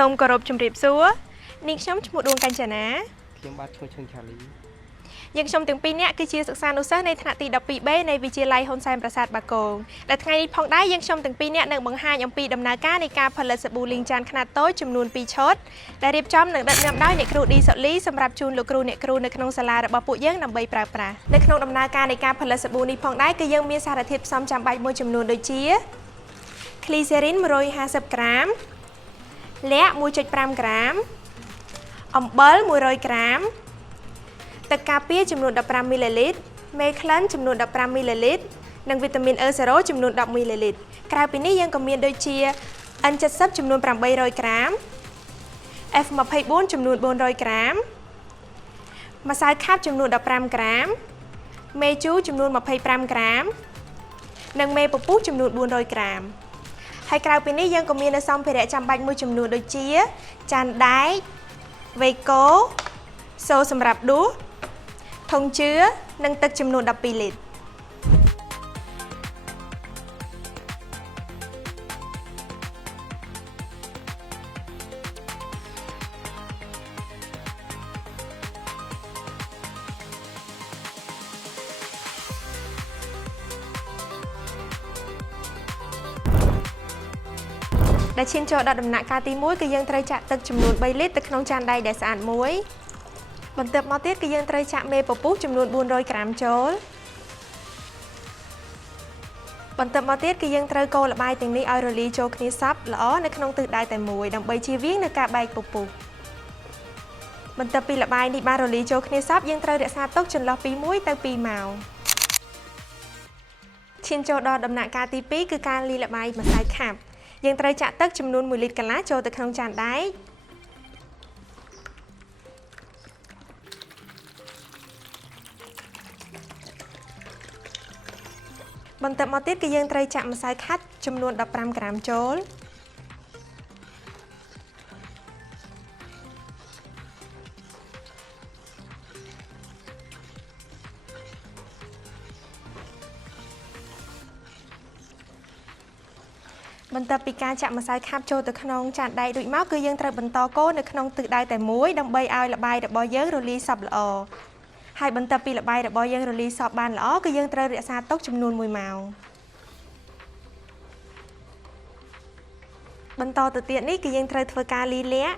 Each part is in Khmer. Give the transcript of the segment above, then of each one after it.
សូមគោរពជំរាបសួរនាងខ្ញុំឈ្មោះដួងកញ្ចនាខ្ញុំបាទឈ្មោះឈឹងឆាលីយើងខ្ញុំទាំងពីរនាក់គឺជាសិស្សានុសិស្សនៃថ្នាក់ទី 12B នៃវិទ្យាល័យហ៊ុនសែនប្រាសាទបាគងដែលថ្ងៃនេះផងដែរយើងខ្ញុំទាំងពីរនាក់នឹងបង្ហាញអំពីដំណើរការនៃការផលិតសាប៊ូលីងចានខ្នាតតូចចំនួន2ឈុតដែលរៀបចំនិងដឹកនាំដោយអ្នកគ្រូឌីសុលីសម្រាប់ជូនលោកគ្រូអ្នកគ្រូនៅក្នុងសាលារបស់ពួកយើងដើម្បីប្រើប្រាស់នៅក្នុងដំណើរការនៃការផលិតសាប៊ូនេះផងដែរគឺយើងមានសារធាតុផ្សំចាំបាច់មួយចំនួនដូចជា Glycerin 150 ក្រាមល័ខ 1.5 ក្រាមអំបិល100ក្រាមទឹកការពារចំនួន15មីលីលីត្រមេក្លិនចំនួន15មីលីលីត្រនិងវីតាមីន E0 ចំនួន10មីលីលីត្រក្រៅពីនេះយើងក៏មានដូចជា N70 ចំនួន800ក្រាម F24 ចំនួន400ក្រាមម្សៅខាប់ចំនួន15ក្រាមមេជូរចំនួន25ក្រាមនិងមេពពុះចំនួន400ក្រាមហើយក្រៅពីនេះយើងក៏មានសម្ភារៈចាំបាច់មួយចំនួនដូចជាចានដែកវេកូសូសម្រាប់ដួសធុងជឿនិងទឹកចំនួន12លីត្រដែលឈានចូលដល់ដំណាក់កាលទី1គឺយើងត្រូវចាក់ទឹកចំនួន3លីត្រទៅក្នុងចានដែកដែលស្អាតមួយបន្ទាប់មកទៀតគឺយើងត្រូវចាក់មេពពុះចំនួន400ក្រាមចូលបន្ទាប់មកទៀតគឺយើងត្រូវកូរល្បាយទាំងនេះឲ្យរលាយចូលគ្នាសព្វល្អនៅក្នុងទិសដៅតែមួយដើម្បីជៀសវាងនូវការបែកពពុះបន្ទាប់ពីល្បាយនេះបានរលាយចូលគ្នាសព្វយើងត្រូវរក្សាទុកចន្លោះពី1ទៅ2ម៉ោងឈានចូលដល់ដំណាក់កាលទី2គឺការលាយល្បាយម្សៅខាប់យើងត្រូវចាក់ទឹកចំនួន1លីត្រកន្លះចូលទៅក្នុងចានដែកបន្ទាប់មកទៀតគឺយើងត្រូវចាក់ម្សៅខាត់ចំនួន15ក្រាមចូលបន្ទាប់ពីការចាក់ម្សៅខាប់ចូលទៅក្នុងចានដែករួចមកគឺយើងត្រូវបន្តកូរនៅក្នុងទិសដៅតែមួយដើម្បីឲ្យល្បាយរបស់យើងរលាយសព្វល្អហើយបន្ទាប់ពីល្បាយរបស់យើងរលាយសព្វបានល្អគឺយើងត្រូវរក្សាទុកចំនួន1ម៉ោងបន្តទៅទៀតនេះគឺយើងត្រូវធ្វើការលាយល័ក្ខ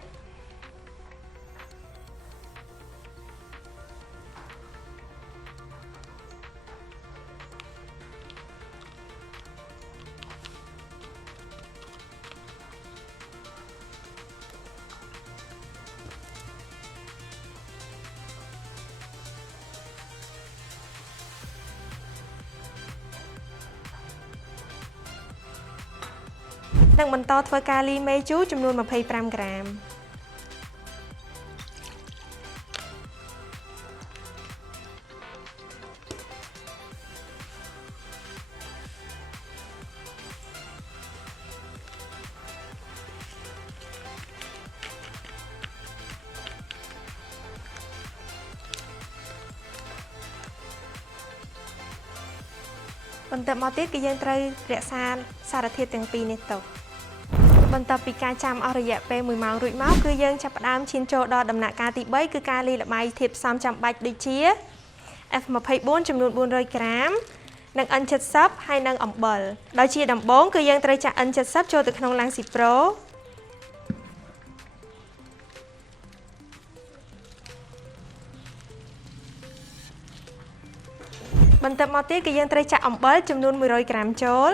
និងបន្តធ្វើការលាយមេជូរចំនួន25ក្រាមបន្ទាប់មកទៀតគឺយើងត្រូវរក្សាសារធាតុទាំងពីរនេះទុកបន្ទាប់ពីការចាំអស់រយៈពេល1ម៉ោងរួចមកគឺយើងចាប់ផ្ដើមឈានចូលដល់ដំណាក់កាលទី3គឺការលាយល្បាយធាតុផ្សំចាំបាច់ដូចជា F24 ចំនួន400ក្រាមនិង N70 ហើយនិងអំបិលដោយជាដំបូងគឺយើងត្រូវចាក់ N70 ចូលទៅក្នុងឡាំងស៊ីប្រូបន្ទាប់មកទៀតគឺយើងត្រូវចាក់អំបិលចំនួន100ក្រាមចូល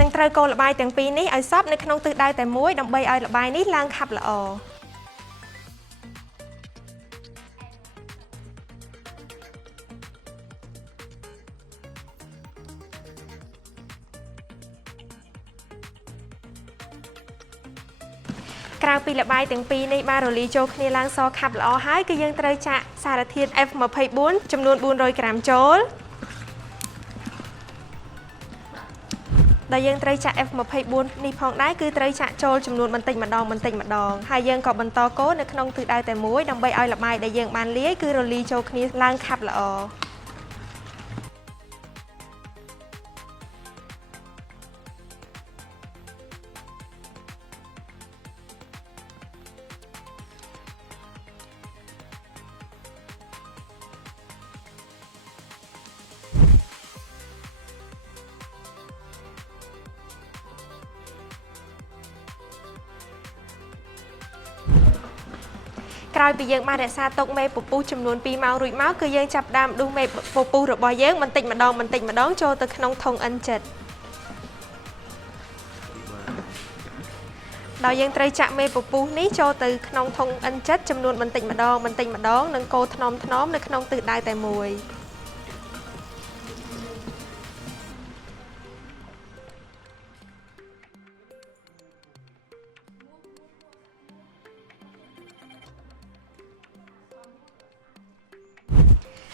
នឹងត្រូវកូរល្បាយទាំងពីរនេះឲ្យសព្វនៅក្នុងទិសដៅតែមួយដើម្បីឲ្យល្បាយនេះឡើងខាប់ល្អក្រៅពីល្បាយទាំងពីរនេះបានរលាយចូលគ្នាឡើងសខាប់ល្អហើយគឺយើងត្រូវចាក់សារធាតុ F24 ចំនួន400ក្រាមចូលដែលយើងត្រូវចាក់ F24 នេះផងដែរគឺត្រូវចាក់ចូលចំនួនបន្តិចម្ដងហើយយើងក៏បន្តកូរនៅក្នុងទិសដៅតែមួយដើម្បីឲ្យល្បាយដែលយើងបានលាយគឺរលាយចូលគ្នាឡើងខាប់ល្អ ក្រោយពីយើងបានរក្សាទុកមេពពុះចំនួន2ម៉ោងរួចមកគឺយើងចាប់ផ្ដើមដួសមេពពុះរបស់យើងបន្តិចម្ដងចូលទៅក្នុងធុង N7 ដោយយើងត្រូវចាក់មេពពុះនេះចូលទៅក្នុងធុង N7 ចំនួនបន្តិចម្ដងនិងកូរថ្នមនៅក្នុងទិសដៅតែមួយ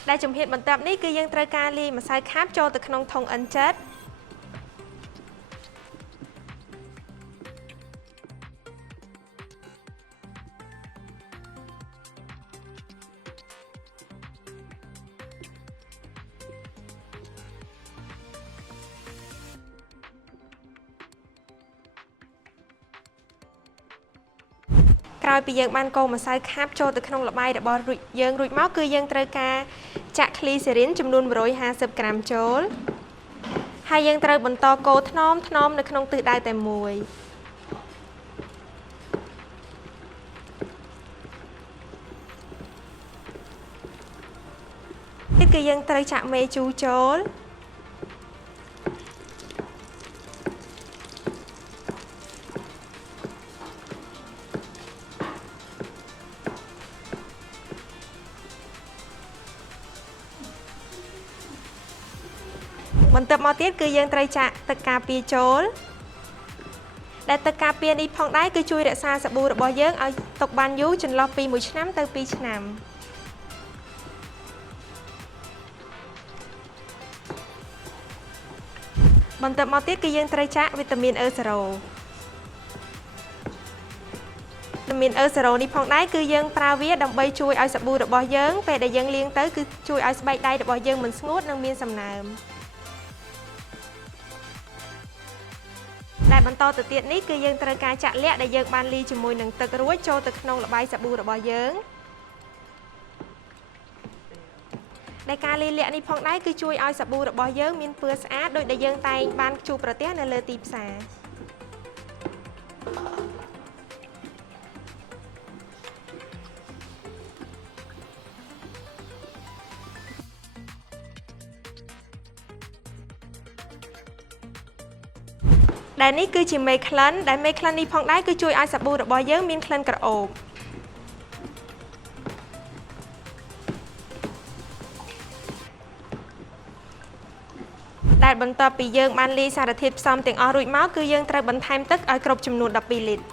ដែលជំហានបន្ទាប់នេះគឺយើងត្រូវការលាយម្សៅខាបចូលទៅក្នុងធុង N7 ក្រោយពីយើងបានកូរម្សៅខាបចូលទៅក្នុងល្បាយរបស់យើងរួចមកគឺយើងត្រូវការចាក់ glycerin ចំនួន150ក្រាមចូលហើយយើងត្រូវបន្តកូរថ្នមនៅក្នុងទិសដៅតែមួយគឺយើងត្រូវចាក់មេជូរចូលបន្ទាប់មកទៀតគឺយើងត្រូវចាក់ទឹកការពារចូលដែលទឹកការពារនេះផងដែរគឺជួយរក្សាសាប៊ូរបស់យើងឲ្យទុកបានយូរចន្លោះពី1ឆ្នាំទៅ2ឆ្នាំបន្ទាប់មកទៀតគឺយើងត្រូវចាក់វីតាមីន E0 វីតាមីន E0 នេះផងដែរគឺយើងប្រើវាដើម្បីជួយឲ្យសាប៊ូរបស់យើងពេលដែលយើងលាងទៅគឺជួយឲ្យស្បែកដៃរបស់យើងមិនស្ងួតនិងមានសំណើមដែលបន្តទៅទៀតនេះគឺយើងត្រូវការចាក់លក្ខដែលយើងបានលាយជាមួយនឹងទឹករួចចូលទៅក្នុងល្បាយសាប៊ូរបស់យើងដែលការលាយលក្ខនេះផងដែរគឺជួយឲ្យសាប៊ូរបស់យើងមានពណ៌ស្អាតដូចដែលយើងតែងបានជួបប្រទះនៅលើទីផ្សារដែលនេះគឺជាមេក្លិនដែលមេក្លិននេះផងដែរគឺជួយឲ្យសាប៊ូរបស់យើងមានក្លិនក្រអូបដែលបន្ទាប់ពីយើងបានលាយសារធាតុផ្សំទាំងអស់រួចមកគឺយើងត្រូវបន្ថែមទឹកឲ្យគ្រប់ចំនួន12លីត្រ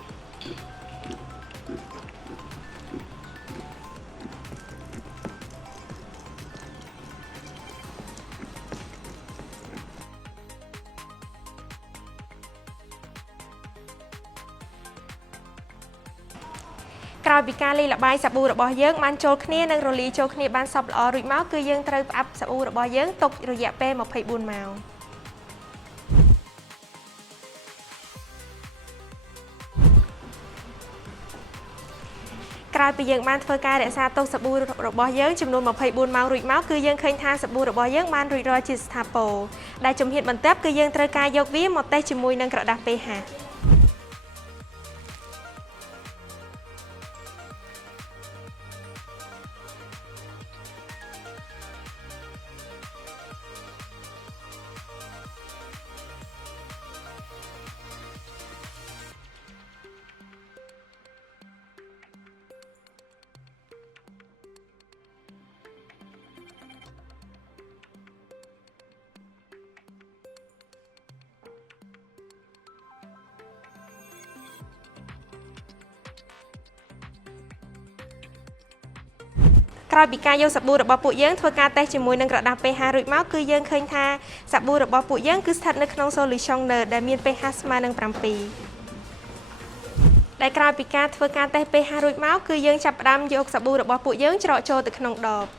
ក្រោយពីការលាយល្បាយសាប៊ូរបស់យើងបានចូលគ្នានិងរលាយចូលគ្នាបានសព្វល្អរួចមកគឺយើងត្រូវផ្អាប់សាប៊ូរបស់យើងទុករយៈពេល24ម៉ោងក្រោយពីយើងបានធ្វើការរក្សាទុកសាប៊ូរបស់យើងចំនួន24ម៉ោងរួចមកគឺយើងឃើញថាសាប៊ូរបស់យើងបានរួចរាល់ជាស្ថាពរដែលជំហានបន្ទាប់គឺយើងត្រូវការយកវាមកតេស្តជាមួយនឹងក្រដាស pHក្រោយពីការយកសាប៊ូរបស់ពួកយើងធ្វើការតេស្តជាមួយនឹងក្រដាស pH រួចមកគឺយើងឃើញថាសាប៊ូរបស់ពួកយើងគឺស្ថិតនៅក្នុង solution ដែលមាន pH ស្មើនឹង7ដែលក្រោយពីការធ្វើការតេស្ត pH រួចមកគឺយើងចាប់ផ្ដើមយកសាប៊ូរបស់ពួកយើងច្រកចូលទៅក្នុងដប